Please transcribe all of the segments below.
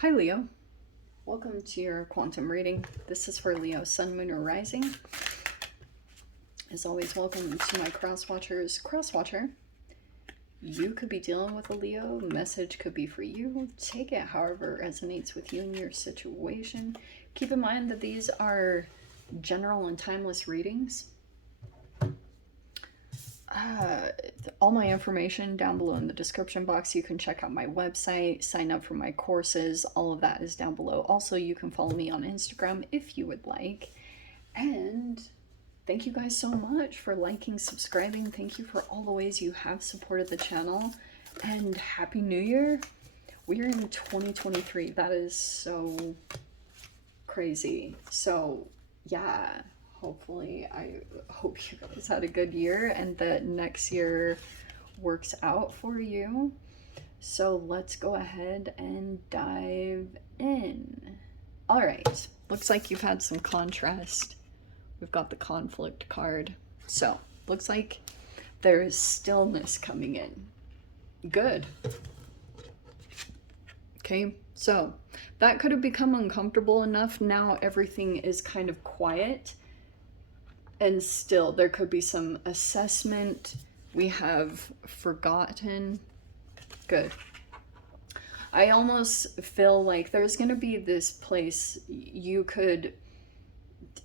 Hi Leo, welcome to your quantum reading. This is for Leo, Sun, Moon, or Rising. As always, welcome to my cross-watchers. Cross-watcher, you could be dealing with a Leo. Message could be for you. Take it however resonates with you and your situation. Keep in mind that these are general and timeless readings. All my information down below in the description box. You can check out my website, sign up for my courses. All of that is down below. Also, you can follow me on Instagram if you would like. And thank you guys so much for liking, subscribing. Thank you for all the ways you have supported the channel. And Happy New Year. We're in 2023. That is so crazy. So, yeah. Hopefully, I hope you guys had a good year and that next year works out for you. So let's go ahead and dive in. All right, looks like you've had some contrast. We've got the conflict card. So looks like there is stillness coming in. Good. Okay, so that could have become uncomfortable enough. Now everything is kind of quiet. And still, there could be some assessment. We have forgotten. Good. I almost feel like there's going to be this place you could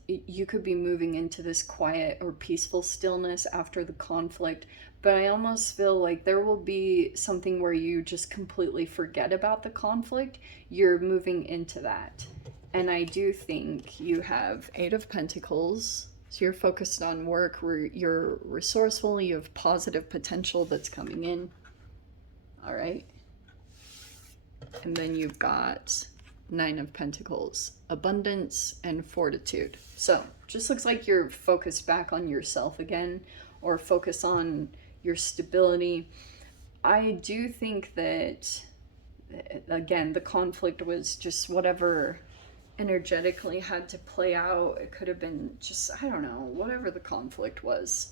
be moving into this quiet or peaceful stillness after the conflict. But I almost feel like there will be something where you just completely forget about the conflict. You're moving into that. And I do think you have Eight of Pentacles. So you're focused on work, you're resourceful, you have positive potential that's coming in. All right. And then you've got Nine of Pentacles, abundance and fortitude. So just looks like you're focused back on yourself again, or focus on your stability. I do think that, again, the conflict was just whatever energetically had to play out. It could have been just, I don't know, whatever the conflict was.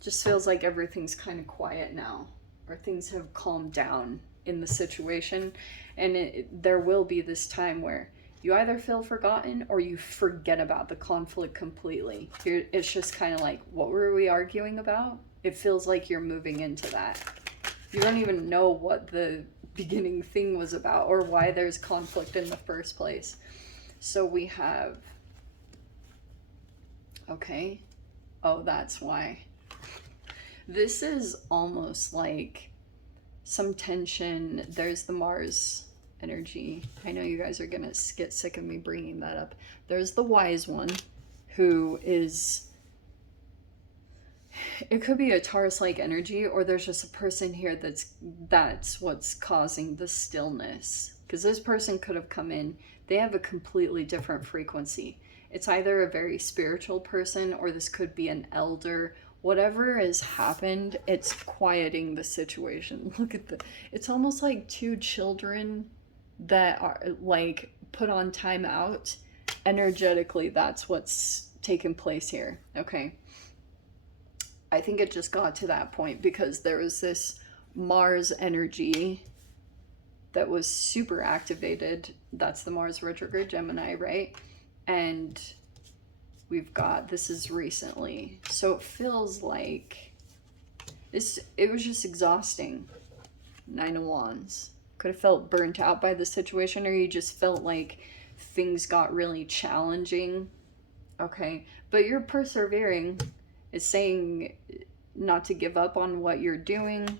Just feels like everything's kind of quiet now, or things have calmed down in the situation. And there will be this time where you either feel forgotten or you forget about the conflict completely. It's just kind of like, what were we arguing about? It feels like you're moving into that. You don't even know what the beginning thing was about or why there's conflict in the first place. So we have, okay, oh, that's why. This is almost like some tension. There's the Mars energy. I know you guys are going to get sick of me bringing that up. There's the wise one who is, it could be a Taurus-like energy, or there's just a person here that's what's causing the stillness. Because this person could have come in, they have a completely different frequency. It's either a very spiritual person, or this could be an elder. Whatever has happened, it's quieting the situation. Look at it's almost like two children that are like put on time out. Energetically, that's what's taken place here. Okay. I think it just got to that point because there was this Mars energy that was super activated. That's the Mars retrograde Gemini, right? And we've got, this is recently. So it feels like it was just exhausting. Nine of Wands. Could have felt burnt out by the situation, or you just felt like things got really challenging. Okay, but you're persevering. It's saying not to give up on what you're doing,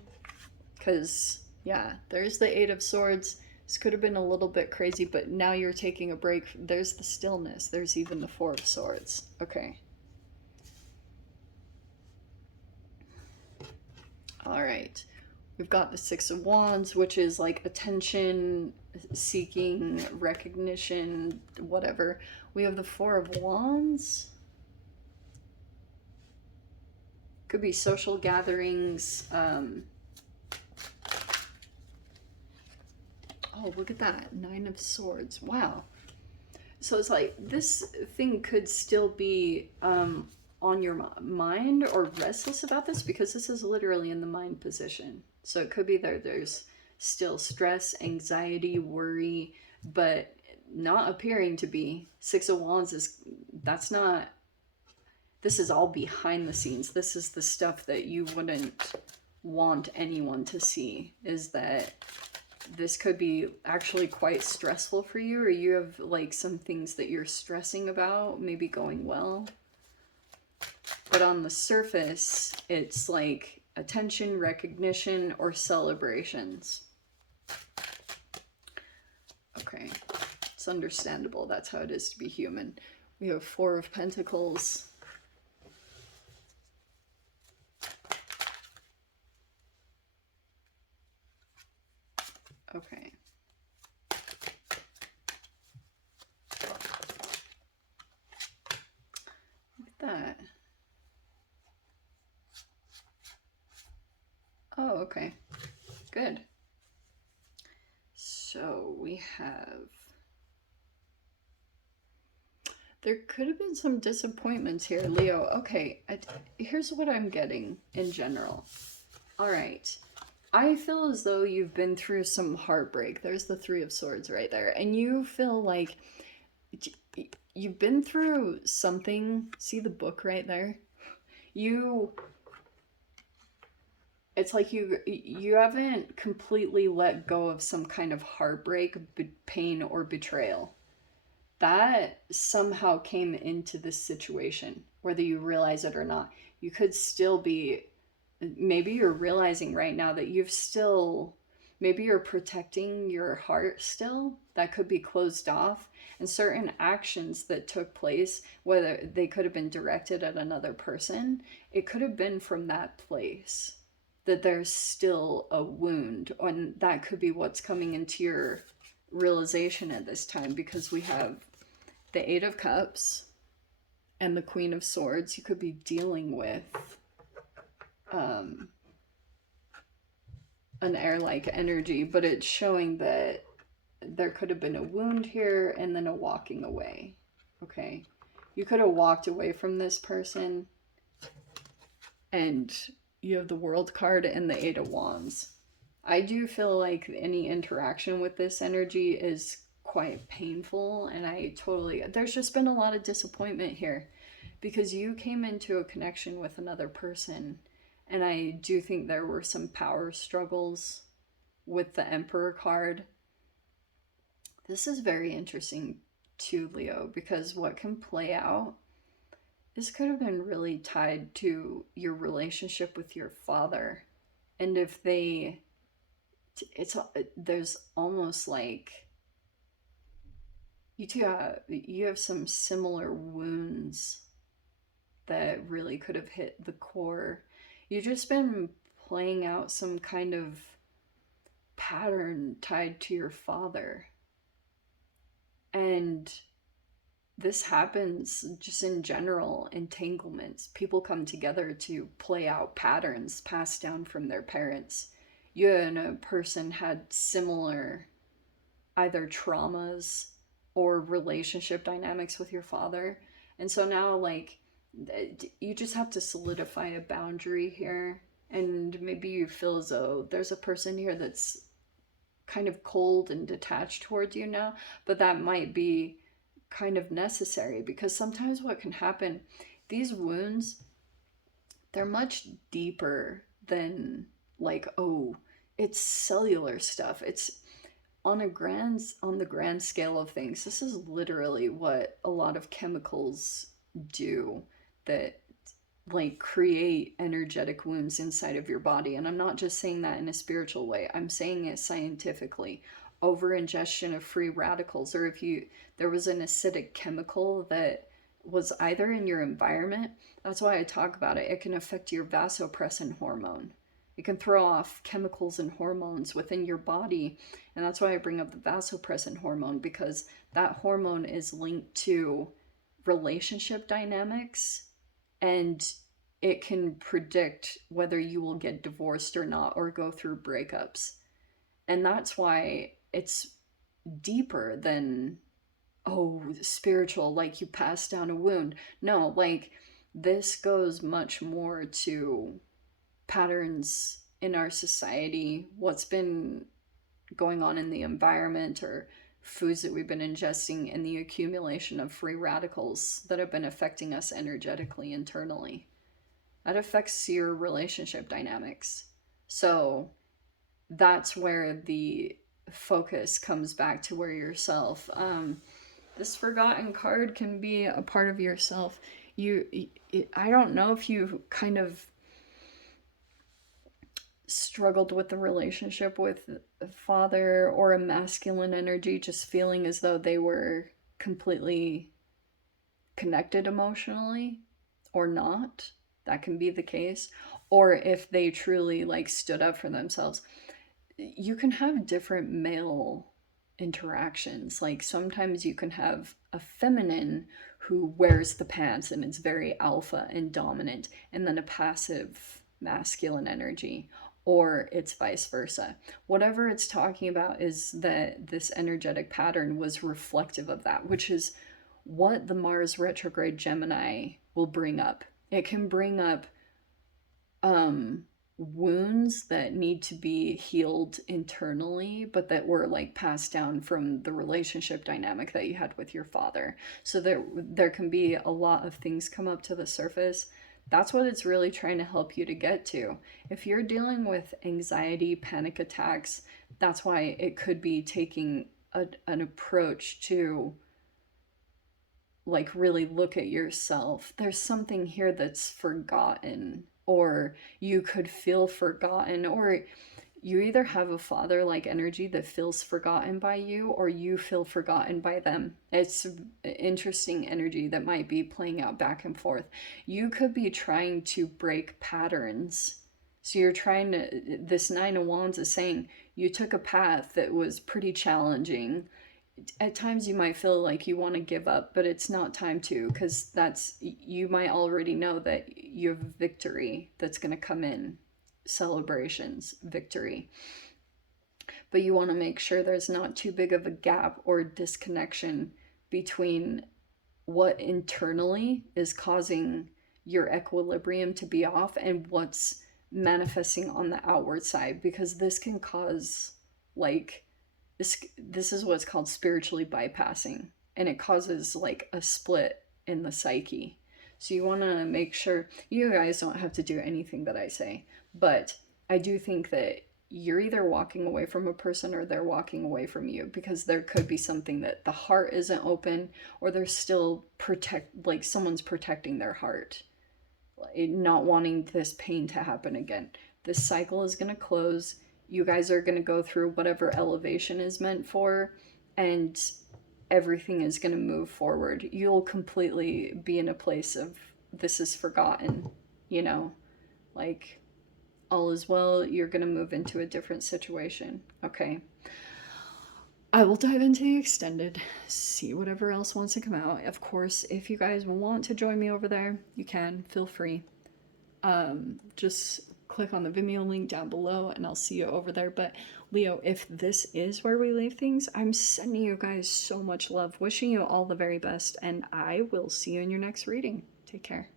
because yeah, there's the Eight of Swords. This could have been a little bit crazy, but now you're taking a break. There's the stillness. There's even the Four of Swords. Okay. All right. We've got the Six of Wands, which is like attention, seeking, recognition, whatever. We have the Four of Wands. Could be social gatherings. Oh, look at that. Nine of Swords. Wow. So it's like this thing could still be on your mind or restless about this, because this is literally in the mind position. So it could be there's still stress, anxiety, worry, but not appearing to be. Six of Wands is, that's not, this is all behind the scenes. This is the stuff that you wouldn't want anyone to see, is that this could be actually quite stressful for you, or you have like some things that you're stressing about maybe going well. But on the surface, it's like attention, recognition, or celebrations. Okay, it's understandable. That's how it is to be human. We have Four of Pentacles. Okay. Look at that. Oh, okay. Good. So we have... There could have been some disappointments here, Leo. Okay, here's what I'm getting in general. All right. I feel as though you've been through some heartbreak. There's the Three of Swords right there. And you feel like you've been through something. See the book right there? It's like you haven't completely let go of some kind of heartbreak, pain, or betrayal. That somehow came into this situation, whether you realize it or not. You could still be, maybe you're realizing right now that you've still, maybe you're protecting your heart still, that could be closed off, and certain actions that took place, whether they could have been directed at another person, it could have been from that place, that there's still a wound, and that could be what's coming into your realization at this time, because we have the Eight of Cups and the Queen of Swords. You could be dealing with an air-like energy, but it's showing that there could have been a wound here and then a walking away. Okay, you could have walked away from this person, and you have the World card and the Eight of Wands. I do feel like any interaction with this energy is quite painful, and there's just been a lot of disappointment here, because you came into a connection with another person, and I do think there were some power struggles with the Emperor card. This is very interesting too, Leo, because what can play out, this could have been really tied to your relationship with your father, and if there's almost like you have some similar wounds that really could have hit the core. You've just been playing out some kind of pattern tied to your father. And this happens just in general, entanglements. People come together to play out patterns passed down from their parents. You and a person had similar either traumas or relationship dynamics with your father. And so now, like, you just have to solidify a boundary here. And maybe you feel as though there's a person here that's kind of cold and detached towards you now, but that might be kind of necessary, because sometimes what can happen, these wounds, they're much deeper than like, oh, it's cellular stuff. It's on the grand scale of things. This is literally what a lot of chemicals do, that like create energetic wounds inside of your body. And I'm not just saying that in a spiritual way, I'm saying it scientifically. Over ingestion of free radicals, or if there was an acidic chemical that was either in your environment, that's why I talk about it. It can affect your vasopressin hormone. It can throw off chemicals and hormones within your body. And that's why I bring up the vasopressin hormone, because that hormone is linked to relationship dynamics, and it can predict whether you will get divorced or not, or go through breakups. And that's why it's deeper than, oh, spiritual, like you pass down a wound. No, like this goes much more to patterns in our society, what's been going on in the environment or foods that we've been ingesting and the accumulation of free radicals that have been affecting us energetically internally. That affects your relationship dynamics. So that's where the focus comes back to where yourself. This forgotten card can be a part of yourself. I don't know if you kind of struggled with the relationship with a father or a masculine energy, just feeling as though they were completely connected emotionally or not. That can be the case. Or if they truly like stood up for themselves. You can have different male interactions. Like sometimes you can have a feminine who wears the pants and is very alpha and dominant, and then a passive masculine energy, or it's vice versa. Whatever it's talking about is that this energetic pattern was reflective of that, which is what the Mars retrograde Gemini will bring up. It can bring up wounds that need to be healed internally, but that were like passed down from the relationship dynamic that you had with your father. So there can be a lot of things come up to the surface. That's what it's really trying to help you to get to. If you're dealing with anxiety, panic attacks, that's why it could be taking an approach to like really look at yourself. There's something here that's forgotten, or you could feel forgotten, or you either have a father like energy that feels forgotten by you, or you feel forgotten by them. It's interesting energy that might be playing out back and forth. You could be trying to break patterns. So you're trying to, this Nine of Wands is saying you took a path that was pretty challenging. At times you might feel like you want to give up, but it's not time to, because that's, you might already know that you have victory that's going to come in, celebrations, victory, but you want to make sure there's not too big of a gap or disconnection between what internally is causing your equilibrium to be off and what's manifesting on the outward side, because this can cause like this is what's called spiritually bypassing, and it causes like a split in the psyche. So you want to make sure, you guys don't have to do anything that I say, but I do think that you're either walking away from a person or they're walking away from you, because there could be something that the heart isn't open, or they're still like someone's protecting their heart, not wanting this pain to happen again. This cycle is going to close. You guys are going to go through whatever elevation is meant for, and everything is going to move forward. You'll completely be in a place of this is forgotten, you know, like all is well. You're going to move into a different situation. Okay. I will dive into the extended, see whatever else wants to come out. Of course, if you guys want to join me over there, you can, feel free. Just click on the Vimeo link down below and I'll see you over there. But Leo, if this is where we leave things, I'm sending you guys so much love, wishing you all the very best, and I will see you in your next reading. Take care.